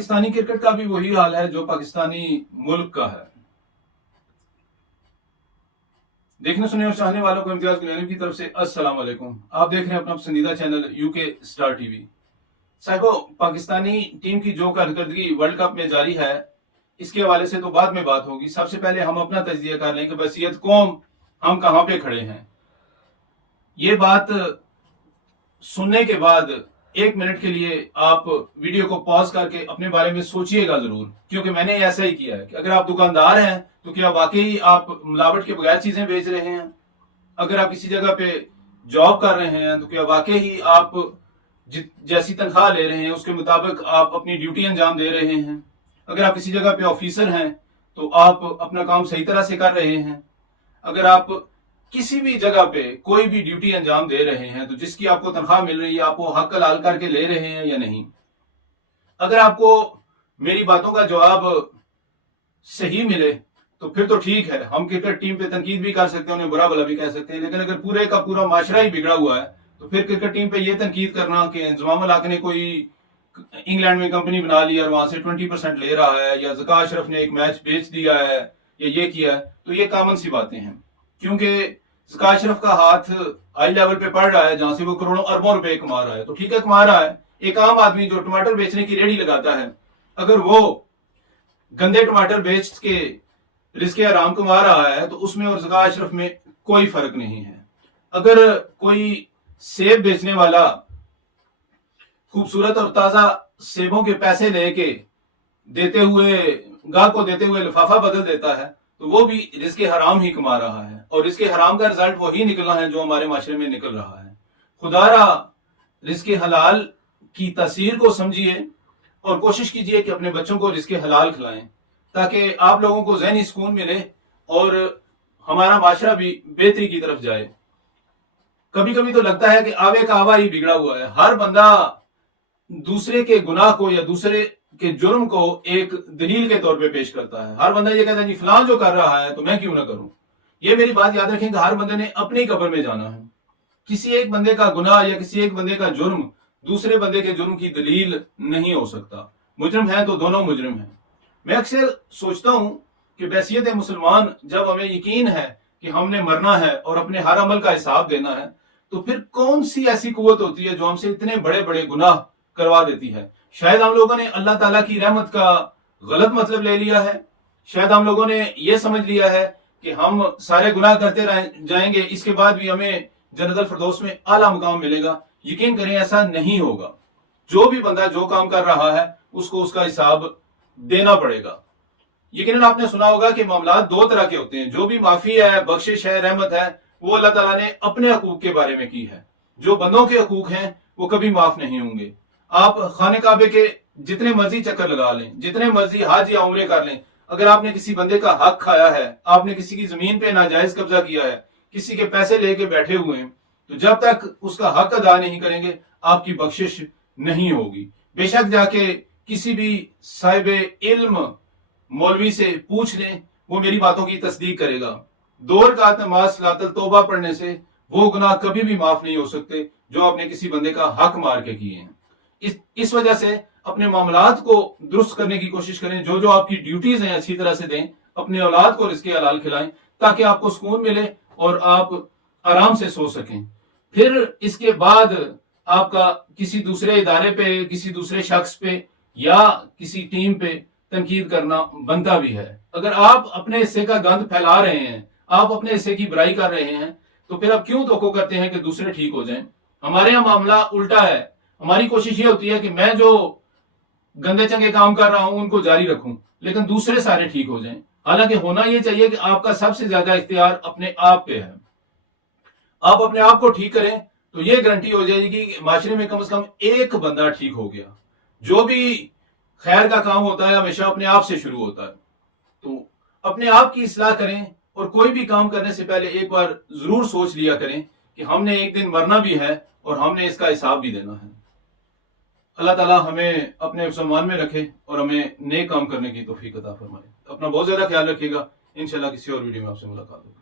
Pakistani cricket का भी वही हाल है जो पाकिस्तानी मुल्क का है। देखने सुनने और चाहने वालों को इम्तियाज गुलानी की तरफ से अस्सलाम वालेकुम। आप देख रहे हैं अपना पसंदीदा चैनल यूके स्टार टीवी। साहिबो, पाकिस्तानी टीम की जो कारकर्दगी वर्ल्ड कप में जारी है, इसके हवाले से तो बाद में बात होगी। सबसे पहले हम अपना तज्जिया कर लें कि बसीयत कौम हम कहां पे खड़े हैं। ये बात सुनने के बाद 1 मिनट के लिए आप वीडियो को पॉज करके अपने बारे में सोचिएगा जरूर, क्योंकि मैंने ऐसा ही किया है कि अगर आप दुकानदार हैं तो क्या वाकई आप मिलावट के बगैर चीजें बेच रहे हैं? अगर आप किसी जगह पे जॉब कर रहे हैं तो क्या वाकई ही आप जैसी तनख्वाह ले रहे हैं उसके मुताबिक आप अपनी ड्यूटी अंजाम दे रहे हैं? अगर आप किसी जगह पे ऑफिसर हैं तो आप अपना काम सही तरह से कर रहे हैं? अगर आप किसी भी जगह पे कोई भी ड्यूटी अंजाम दे रहे हैं तो जिसकी आपको तनख्वाह मिल रही है आप वो हक हलाल करके ले रहे हैं या नहीं? अगर आपको मेरी बातों का जवाब सही मिले तो फिर तो ठीक है, हम क्रिकेट टीम पे तनकीद भी कर सकते हैं, उन्हें बुरा भला भी कह सकते हैं। लेकिन अगर पूरे का पूरा माशरा ही बिगड़ा हुआ है तो फिर क्रिकेट टीम पे ये तनकीद करना कि इंजमाम अल हक ने कोई इंग्लैंड में कंपनी बना ली और वहां से 20% ले रहा है, या ज़का अशरफ ने एक मैच बेच दिया है, या ये किया है, तो ये कॉमन सी बातें हैं। क्योंकि ज़का अशरफ का हाथ हाई लेवल पे पड़ रहा है जहां से वो करोड़ों अरबों रुपए कमा रहा है, तो ठीक है कमा रहा है। एक आम आदमी जो टमाटर बेचने की रेडी लगाता है, अगर वो गंदे टमाटर बेच के रिस्क हराम कमा रहा है तो उसमें और ज़का अशरफ में कोई फर्क नहीं है। अगर कोई सेब बेचने वाला खूबसूरत और ताजा सेबों के पैसे लेके देते हुए गाहक को देते हुए लिफाफा बदल देता है तो वो भी रिस्क हराम ही कमा रहा है, और रिस्क हराम का रिजल्ट वही निकलना है जो हमारे माशरे में निकल रहा है। खुदारा रिस्क हलाल की तासीर को समझिए और कोशिश कीजिए कि अपने बच्चों को रिस्क हलाल खिलाएं, ताकि आप लोगों को ज़हनी सुकून मिले और हमारा माशरा भी बेहतरी की तरफ जाए। कभी कभी तो लगता है कि आवे का आवा ही बिगड़ा हुआ है। हर बंदा दूसरे के गुनाह को या दूसरे के जुर्म को एक दलील के तौर पे पेश करता है। हर बंदा ये कहता है जी फलां जो कर रहा है तो मैं क्यों ना करूं। ये मेरी बात याद रखें कि हर बंदे ने अपनी कब्र में जाना है। किसी एक बंदे का गुनाह या किसी एक बंदे का जुर्म दूसरे बंदे के जुर्म की दलील नहीं हो सकता। मुजरिम है तो दोनों मुजरिम हैं। मैं अक्सर सोचता हूं कि बैसियत मुसलमान जब हमें यकीन है कि हमने मरना है और अपने हर अमल का हिसाब देना है, तो फिर कौन सी ऐसी कुव्वत होती है जो हमसे इतने बड़े बड़े गुनाह करवा देती है? शायद हम लोगों ने अल्लाह ताला की रहमत का गलत मतलब ले लिया है। शायद हम लोगों ने यह समझ लिया है कि हम सारे गुनाह करते जाएंगे, इसके बाद भी हमें जन्नतुल फिरदौस में आला मुकाम मिलेगा। यकीन करें ऐसा नहीं होगा। जो भी बंदा जो काम कर रहा है उसको उसका हिसाब देना पड़ेगा। यकीनन आपने सुना होगा कि मामला 2 तरह के होते हैं। जो भी माफी है, बख्शिश है, रहमत है, वो अल्लाह ताला ने अपने हकूक के बारे में की है। जो बंदों के हकूक हैं वो कभी माफ नहीं होंगे। आप खाने काबे के जितने मर्जी चक्कर लगा लें, जितने मर्जी हज या उम्रे कर लें, अगर आपने किसी बंदे का हक खाया है, आपने किसी की जमीन पे नाजायज कब्जा किया है, किसी के पैसे लेके बैठे हुए हैं, तो जब तक उसका हक अदा नहीं करेंगे आपकी बख्शिश नहीं होगी। बेशक जाके किसी भी साहिब इल्म मौलवी से पूछ लें, वो मेरी बातों की तस्दीक करेगा। 2 रकात नमाज सलातुल तौबा पढ़ने से वो गुनाह कभी भी माफ नहीं हो सकते जो आपने किसी बंदे का हक मार के किए हैं। इस वजह से अपने मामलात को दुरुस्त करने की कोशिश करें। जो जो आपकी ड्यूटीज हैं अच्छी तरह से दें, अपने औलाद को रिस्क हलाल खिलाएं, ताकि आपको सुकून मिले और आप आराम से सो सकें। फिर इसके बाद आपका किसी दूसरे इदारे पे, किसी दूसरे शख्स पे या किसी टीम पे तनकीद करना बनता भी है। अगर आप अपने हिस्से का गंद फैला रहे हैं, आप अपने हिस्से की बुराई कर रहे हैं, तो फिर आप क्यों तवक्को करते हैं कि दूसरे ठीक हो जाएं? हमारे यहाँ मामला उल्टा है। हमारी कोशिश ये होती है कि मैं जो गंदे चंगे काम कर रहा हूं उनको जारी रखूं, लेकिन दूसरे सारे ठीक हो जाएं। हालांकि होना ये चाहिए कि आपका सबसे ज्यादा इख्तियार अपने आप पे है। आप अपने आप को ठीक करें तो ये गारंटी हो जाएगी कि माशरे में कम से कम एक बंदा ठीक हो गया। जो भी खैर का काम होता है हमेशा अपने आप से शुरू होता है। तो अपने आप की इस्लाह करें और कोई भी काम करने से पहले एक बार जरूर सोच लिया करें कि हमने एक दिन मरना भी है और हमने इसका हिसाब भी देना है। अल्लाह ताला हमें अपने मुसलमान में रखे और हमें नेक काम करने की तौफीक अता फरमाए। अपना बहुत ज्यादा ख्याल रखिएगा। इंशाल्लाह किसी और वीडियो में आपसे मुलाकात होगी।